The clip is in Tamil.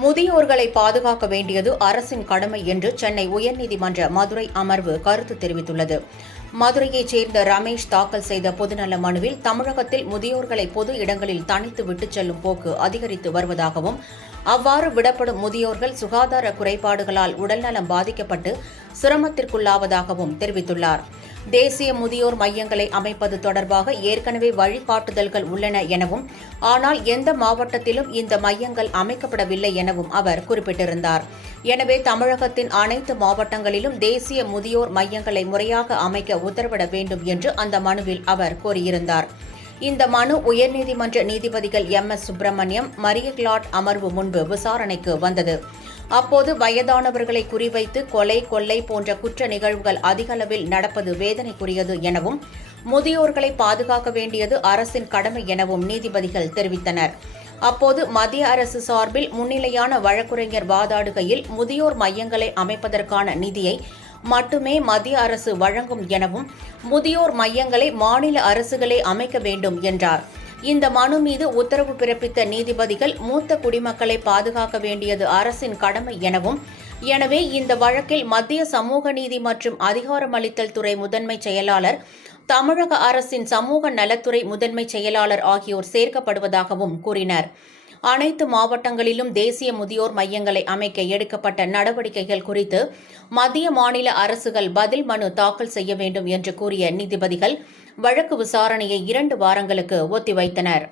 முதியோர்களை பாதுகாக்க வேண்டியது அரசின் கடமை என்று சென்னை உயர்நீதிமன்ற மதுரை அமர்வு கருத்து தெரிவித்துள்ளது. மதுரையைச் சேர்ந்த ரமேஷ் தாக்கல் செய்த பொதுநல மனுவில் தமிழகத்தில் முதியோர்களை பொது இடங்களில் தனித்து விட்டுச் செல்லும் போக்கு அதிகரித்து வருவதாகவும், அவ்வாறு விடப்படும் முதியோர்கள் சுகாதார குறைபாடுகளால் உடல்நலம் பாதிக்கப்பட்டு சிரமத்திற்குள்ளாவதாகவும் தெரிவித்துள்ளார். தேசிய முதியோர் மையங்களை அமைப்பது தொடர்பாக ஏற்கனவே வழிகாட்டுதல்கள் உள்ளன எனவும், ஆனால் எந்த மாவட்டத்திலும் இந்த மையங்கள் அமைக்கப்படவில்லை எனவும் அவர் குறிப்பிட்டிருந்தார். எனவே தமிழகத்தின் அனைத்து மாவட்டங்களிலும் தேசிய முதியோர் மையங்களை முறையாக அமைக்க உத்தரவிட வேண்டும் என்று அந்த மனுவில் அவர் கோரியிருந்தார். இந்த மனு உயர்நீதிமன்ற நீதிபதிகள் எம்.எஸ். சுப்பிரமணியம், மரியக்லாட் அமர்வு முன்பு விசாரணைக்கு வந்தது. அப்போது வயதானவர்களை குறிவைத்து கொலை, கொள்ளை போன்ற குற்ற நிகழ்வுகள் அதிகளவில் நடப்பது வேதனைக்குரியது எனவும், முதியோர்களை பாதுகாக்க வேண்டியது அரசின் கடமை எனவும் நீதிபதிகள் தெரிவித்தனர். அப்போது மத்திய அரசு சார்பில் முன்னிலையான வழக்குரைஞர் வாதாடுகையில், முதியோர் மையங்களை அமைப்பதற்கான நிதியை மட்டுமே மத்திய அரசு வழங்கும் எனவும், முதியோர் மையங்களை மாநில அரசுகளே அமைக்க வேண்டும் என்றார். இந்த மனு மீது உத்தரவு பிறப்பித்த நீதிபதிகள், மூத்த குடிமக்களை பாதுகாக்க வேண்டியது அரசின் கடமை எனவும், எனவே இந்த வழக்கில் மத்திய சமூக நீதி மற்றும் அதிகாரமளித்தல் துறை முதன்மை செயலாளர், தமிழக அரசின் சமூக நலத்துறை முதன்மை செயலாளர் ஆகியோர் சேர்க்கப்படுவதாகவும் கூறினர். அனைத்து மாவட்டங்களிலும் தேசிய முதியோர் மையங்களை அமைக்க எடுக்கப்பட்ட நடவடிக்கைகள் குறித்து மத்திய மாநில அரசுகள் பதில் மனு தாக்கல் செய்ய வேண்டும் என்று கூறிய நீதிபதிகள் வழக்கு விசாரணையை 2 வாரங்களுக்கு ஒத்திவைத்தனர்.